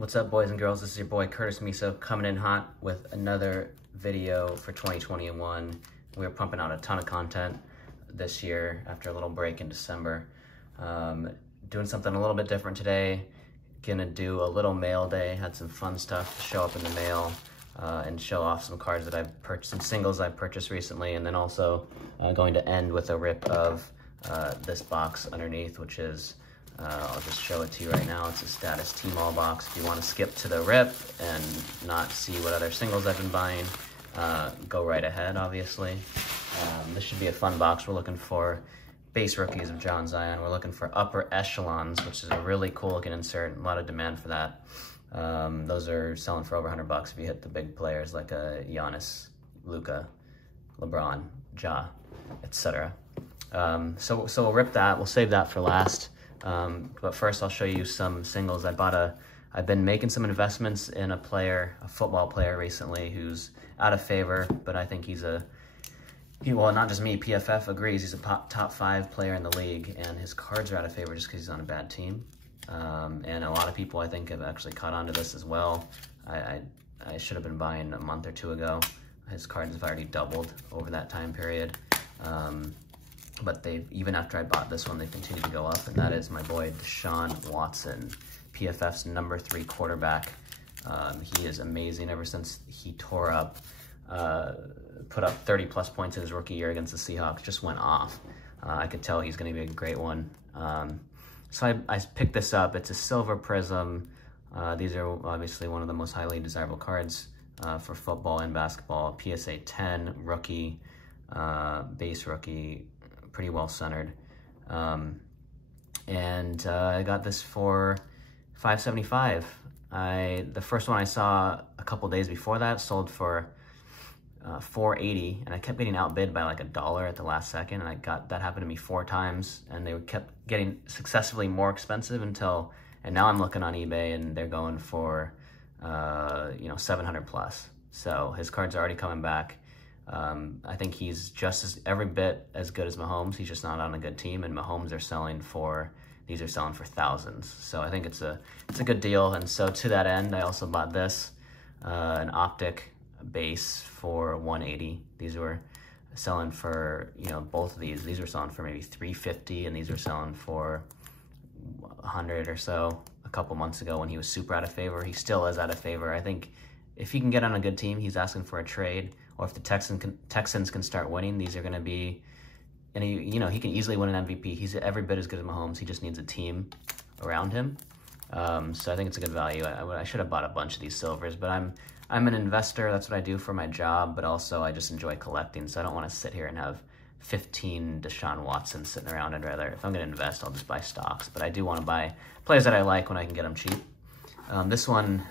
What's up, boys and girls? This is your boy Curtis Miso coming in hot with another video for 2021. We're pumping out a ton of content this year after a little break in December. Doing something a little bit different today. Gonna do a little mail day. Had some fun stuff to show up in the mail and show off some cards that I've purchased, some singles I've purchased recently, and then also going to end with a rip of this box underneath, which is I'll just show it to you right now. It's a Status TMall box. If you want to skip to the rip and not see what other singles I've been buying, go right ahead, obviously. This should be a fun box. We're looking for base rookies of John Zion. We're looking for upper echelons, which is a really cool looking insert. A lot of demand for that. Those are selling for over $100 if you hit the big players like Giannis, Luka, LeBron, Ja, etc. So we'll rip that. We'll save that for last. But first I'll show you some singles. I've been making some investments in a football player recently who's out of favor, but I think well, not just me, PFF agrees, he's a top 5 player in the league, and his cards are out of favor just because he's on a bad team. And a lot of people, I think, have actually caught on to this as well. I should have been buying a month or two ago. His cards have already doubled over that time period. But even after I bought this one, they continue to go up, and that is my boy Deshaun Watson, PFF's number 3 quarterback. He is amazing ever since he put up 30-plus points in his rookie year against the Seahawks, just went off. I could tell he's going to be a great one. So I picked this up. It's a silver prism. These are obviously one of the most highly desirable cards for football and basketball. PSA 10 rookie, base rookie, pretty well centered. And I got this for $5.75. The first one I saw a couple days before that sold for $4.80, and I kept getting outbid by like $1 at the last second, and that happened to me 4 times, and they kept getting successively more expensive and now I'm looking on eBay and they're going for 700 plus. So his cards are already coming back. I think he's every bit as good as Mahomes. He's just not on a good team, and Mahomes these are selling for thousands. So I think it's a good deal. And so to that end, I also bought this, an optic base for $180. These were selling for, both of these were selling for maybe $350, and these were selling for $100 or so a couple months ago when he was super out of favor. He still is out of favor. I think if he can get on a good team, he's asking for a trade. Or if the Texans can start winning, these are going to be, and he can easily win an MVP. He's every bit as good as Mahomes. He just needs a team around him. So I think it's a good value. I should have bought a bunch of these silvers, but I'm an investor. That's what I do for my job, but also I just enjoy collecting. So I don't want to sit here and have 15 Deshaun Watsons sitting around. I'd rather, if I'm going to invest, I'll just buy stocks. But I do want to buy players that I like when I can get them cheap. This one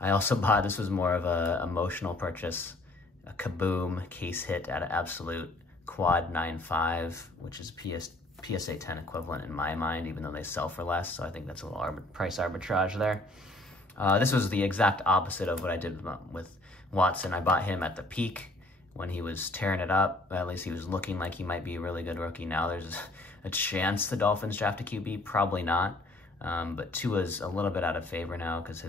I also bought. This was more of an emotional purchase. A Kaboom case hit at an Absolute Quad 9.5, which is PSA 10 equivalent in my mind, even though they sell for less. So I think that's a little price arbitrage there. This was the exact opposite of what I did with Watson. I bought him at the peak when he was tearing it up. At least he was looking like he might be a really good rookie. Now there's a chance the Dolphins draft a QB. Probably not. But Tua's a little bit out of favor now because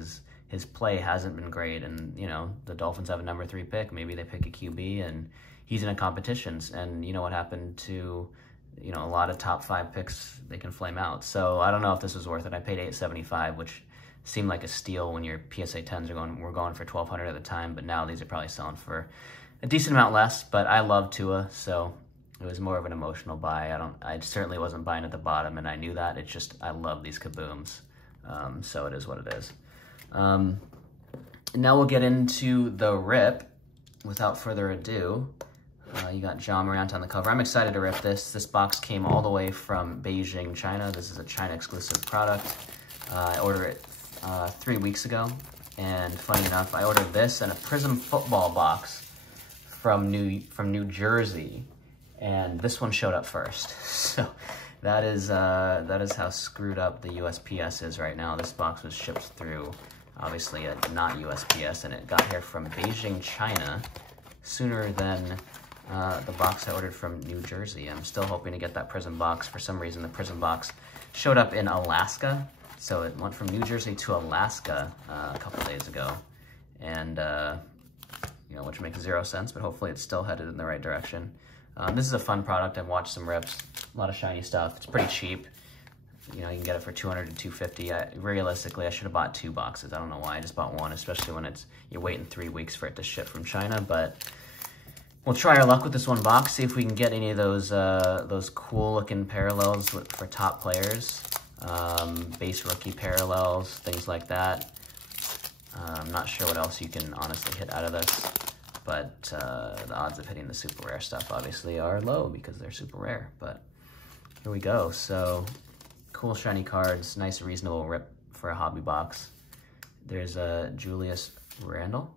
his play hasn't been great, and the Dolphins have a number 3 pick. Maybe they pick a QB, and he's in a competition. And you know what happened to a lot of top 5 picks? They can flame out. So I don't know if this was worth it. I paid $8.75, which seemed like a steal when your PSA 10s were going for $1,200 at the time. But now these are probably selling for a decent amount less. But I love Tua, so it was more of an emotional buy. I certainly wasn't buying at the bottom, and I knew that. It's just I love these Kabooms, so it is what it is. Now we'll get into the rip. Without further ado, you got John Morant on the cover. I'm excited to rip this. This box came all the way from Beijing, China. This is a China exclusive product. I ordered it 3 weeks ago, and funny enough, I ordered this and a Prism football box from New Jersey, and this one showed up first. So that is how screwed up the USPS is right now. This box was shipped through, obviously, not USPS, and it got here from Beijing, China, sooner than the box I ordered from New Jersey. I'm still hoping to get that Prism box. For some reason, the Prism box showed up in Alaska, So it went from New Jersey to Alaska a couple days ago, and you know, which makes 0 sense, but hopefully it's still headed in the right direction. This is a fun product. I've watched some rips, a lot of shiny stuff. It's pretty cheap. You know, you can get it for $200 to $250. Realistically, I should have bought 2 boxes. I don't know why I just bought 1, especially when you're waiting 3 weeks for it to ship from China. But we'll try our luck with this 1 box, see if we can get any of those cool-looking parallels for top players, base rookie parallels, things like that. I'm not sure what else you can honestly hit out of this, but the odds of hitting the super rare stuff obviously are low because they're super rare. But here we go. So cool shiny cards, nice reasonable rip for a hobby box. There's a Julius Randle,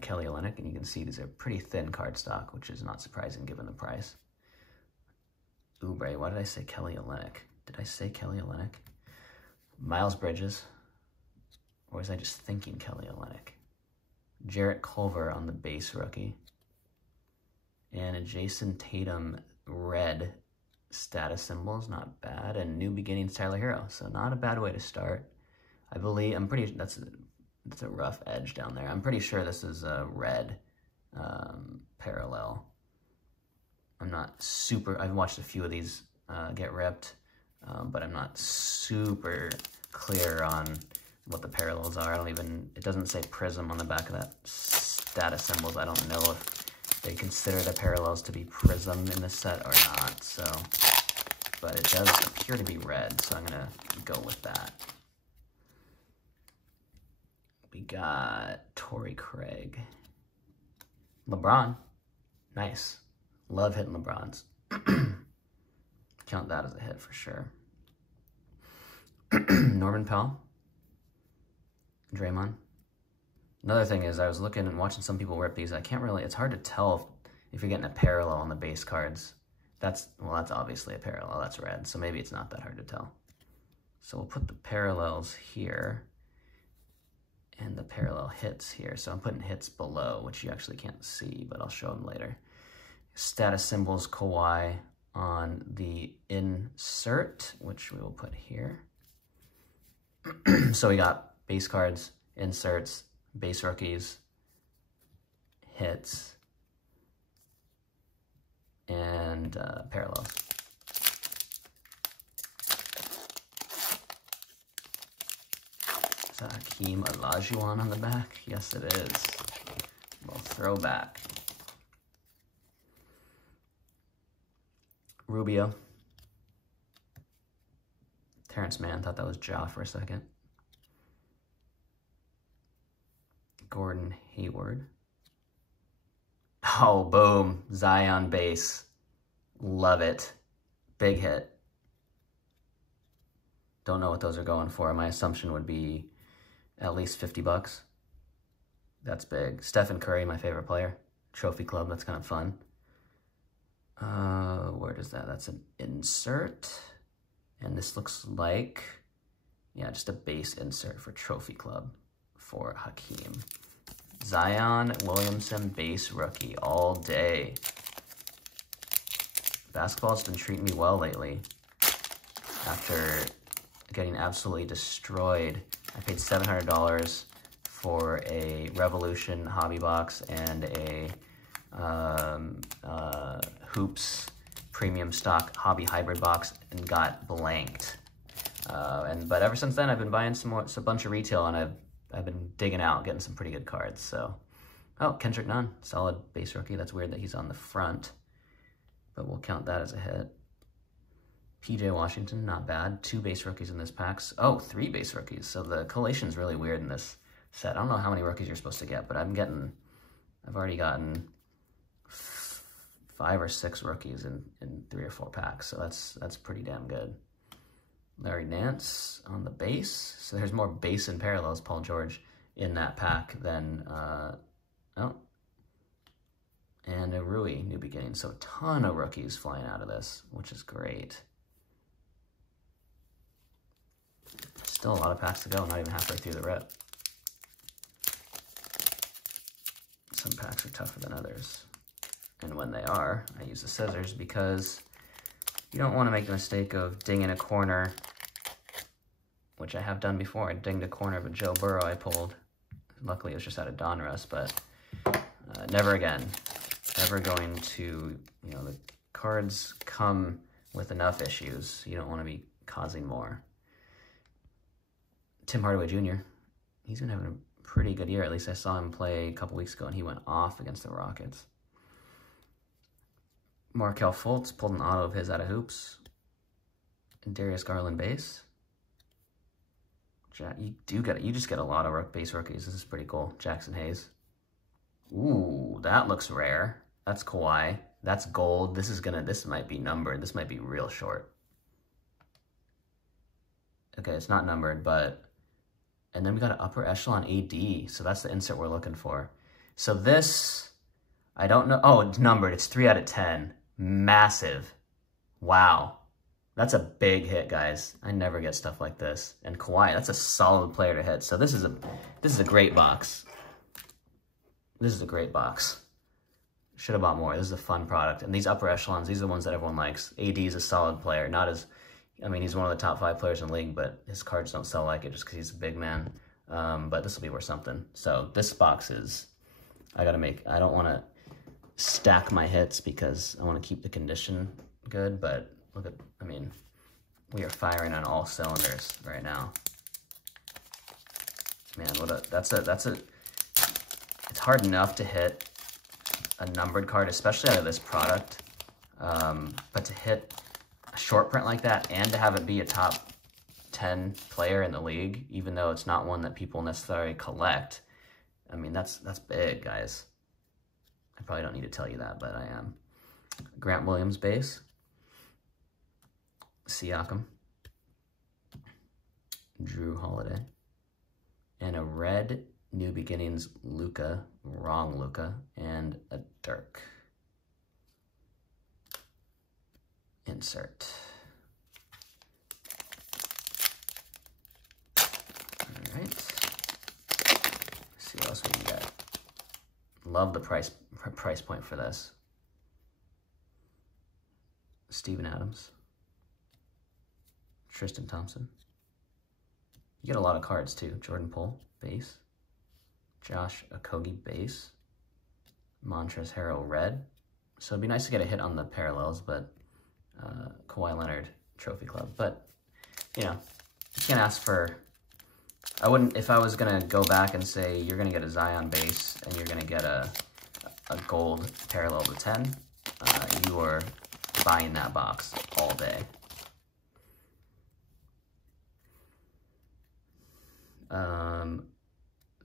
Kelly Olynyk, and you can see these are pretty thin cardstock, which is not surprising given the price. Oubre, why did I say Kelly Olynyk? Did I say Kelly Olynyk? Miles Bridges, or was I just thinking Kelly Olynyk? Jarrett Culver on the base rookie. And a Jason Tatum red status symbols, not bad. And New Beginnings Tyler Hero, so not a bad way to start. I believe, that's a rough edge down there. I'm pretty sure this is a red parallel. I'm not super, I've watched a few of these get ripped, but I'm not super clear on what the parallels are. It doesn't say Prism on the back of that status symbols. I don't know if they consider the parallels to be Prism in this set or not, so, but it does appear to be red, so I'm gonna go with that. We got Torrey Craig. LeBron, nice. Love hitting LeBrons. Count that as a hit for sure. Norman Powell. Draymond. Another thing is I was looking and watching some people rip these. I can't really, it's hard to tell if you're getting a parallel on the base cards. That's obviously a parallel. That's red. So maybe it's not that hard to tell. So we'll put the parallels here and the parallel hits here. So I'm putting hits below, which you actually can't see, but I'll show them later. Status symbols Kawhi on the insert, which we will put here. So we got base cards, inserts, base rookies, hits, and parallels. Is that Hakeem Olajuwon on the back? Yes, it is. A little throwback. Rubio. Terrence Mann, thought that was Ja for a second. Gordon Hayward. Oh, boom. Zion base. Love it. Big hit. Don't know what those are going for. My assumption would be at least 50 bucks. That's big. Stephen Curry, my favorite player. Trophy Club, that's kind of fun. Where does that? That's an insert. And this looks like, yeah, just a base insert for Trophy Club for Hakeem. Zion Williamson, base rookie, all day. Basketball's been treating me well lately. After getting absolutely destroyed, I paid $700 for a Revolution hobby box and a Hoops premium stock hobby hybrid box and got blanked. But ever since then, I've been buying a bunch of retail, and I've been digging out, getting some pretty good cards. So, oh, Kendrick Nunn, solid base rookie. That's weird that he's on the front, but we'll count that as a hit. PJ Washington, not bad. 2 base rookies in this pack. Oh, 3 base rookies. So the collation's really weird in this set. I don't know how many rookies you're supposed to get, but I've already gotten 5 or 6 rookies in 3 or 4 packs, so that's pretty damn good. Larry Nance on the base. So there's more base and parallels, Paul George, in that pack than, oh. And a Rui, New Beginning. So a ton of rookies flying out of this, which is great. Still a lot of packs to go, not even halfway through the rip. Some packs are tougher than others. And when they are, I use the scissors because You don't want to make the mistake of dinging a corner, which I have done before. I dinged a corner of a Joe Burrow I pulled. Luckily, it was just out of Donruss, but never again. Never going to, you know, the cards come with enough issues. You don't want to be causing more. Tim Hardaway Jr., he's been having a pretty good year. At least I saw him play a couple weeks ago, and he went off against the Rockets. Markelle Fultz pulled an auto of his out of hoops. And Darius Garland base. You just get a lot of base rookies. This is pretty cool. Jackson Hayes. Ooh, that looks rare. That's Kawhi. That's gold. This might be numbered. This might be real short. Okay, it's not numbered, but... And then we got an upper echelon AD. So that's the insert we're looking for. So this, I don't know. Oh, it's numbered. It's 3 out of 10. Massive. Wow. That's a big hit, guys. I never get stuff like this. And Kawhi, that's a solid player to hit. So this is a great box. This is a great box. Should have bought more. This is a fun product. And these upper echelons, these are the ones that everyone likes. AD is a solid player. Not as, I mean, he's one of the top 5 players in the league, but his cards don't sell like it just because he's a big man. But this will be worth something. So this box is, I don't want to stack my hits because I want to keep the condition good. But look at, I mean, we are firing on all cylinders right now. Man, it's hard enough to hit a numbered card, especially out of this product. But to hit a short print like that and to have it be a top 10 player in the league, even though it's not one that people necessarily collect, I mean, that's big, guys. I probably don't need to tell you that, but I am. Grant Williams base. Siakam. Drew Holiday. And a red New Beginnings Luka, wrong Luka, and a Dirk. Insert. All right. See what else we can get. Love the price point for this. Steven Adams. Tristan Thompson. You get a lot of cards too. Jordan Poole, base. Josh Okogie, base. Montrezl Harrell, red. So it'd be nice to get a hit on the parallels, but Kawhi Leonard, Trophy Club. But, you know, you can't ask for... I wouldn't, if I was going to go back and say you're going to get a Zion base and you're going to get a gold parallel to 10, you are buying that box all day.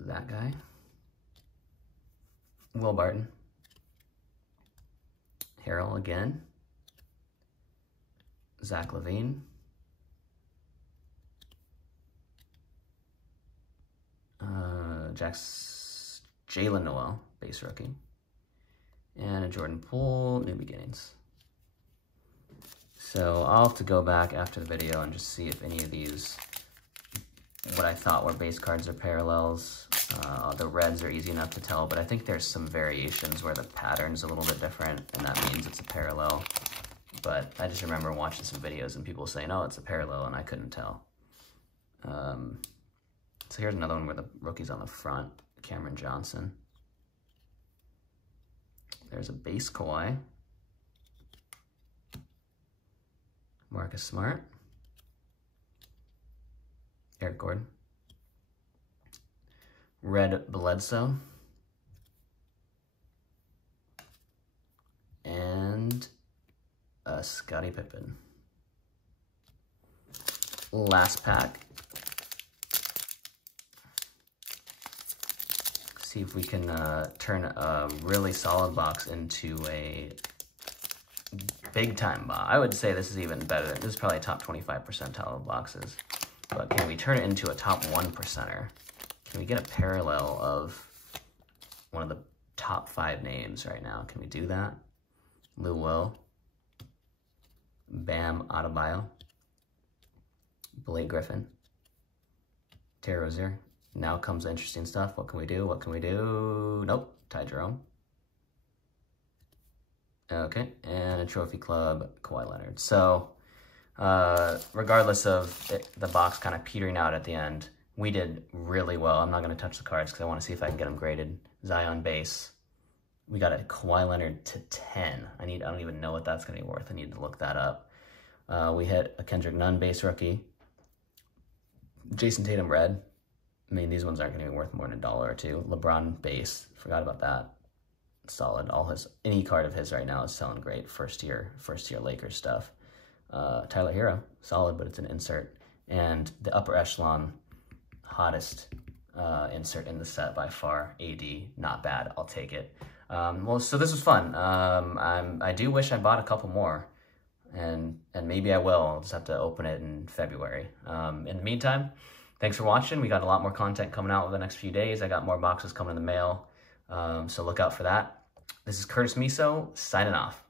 That guy. Will Barton. Harrell again. Zach LaVine. Jalen Noel, base rookie. And a Jordan Poole, New Beginnings. So I'll have to go back after the video and just see if any of these, what I thought were base cards or parallels. The reds are easy enough to tell, but I think there's some variations where the pattern's a little bit different, and that means it's a parallel. But I just remember watching some videos and people saying, oh, it's a parallel, and I couldn't tell. So here's another one where the rookie's on the front, Cameron Johnson. There's a base Kawhi. Marcus Smart. Eric Gordon. Red Bledsoe. And Scottie Pippen. Last pack. See if we can turn a really solid box into a big time box. I would say this is even better. This is probably top 25 percentile of boxes. But can we turn it into a top 1%er? Can we get a parallel of one of the top 5 names right now? Can we do that? Lou Will. Bam Adebayo. Blake Griffin. Terry Rozier. Now comes the interesting stuff. What can we do? What can we do? Nope. Ty Jerome. Okay, and a Trophy Club, Kawhi Leonard. So, regardless of the box kind of petering out at the end, we did really well. I'm not going to touch the cards because I want to see if I can get them graded. Zion base. We got a Kawhi Leonard to 10. I don't even know what that's going to be worth. I need to look that up. We hit a Kendrick Nunn base rookie. Jason Tatum red. I mean, these ones aren't going to be worth more than $1 or $2. LeBron base. Forgot about that. Solid. Any card of his right now is selling great. First year Lakers stuff. Tyler Hero, solid, but it's an insert. And the upper echelon, hottest insert in the set by far. AD, not bad. I'll take it. Well, so this was fun. I do wish I bought a couple more, and maybe I will. I'll just have to open it in February. In the meantime, thanks for watching. We got a lot more content coming out over the next few days. I got more boxes coming in the mail, so look out for that. This is Curtis Miso, signing off.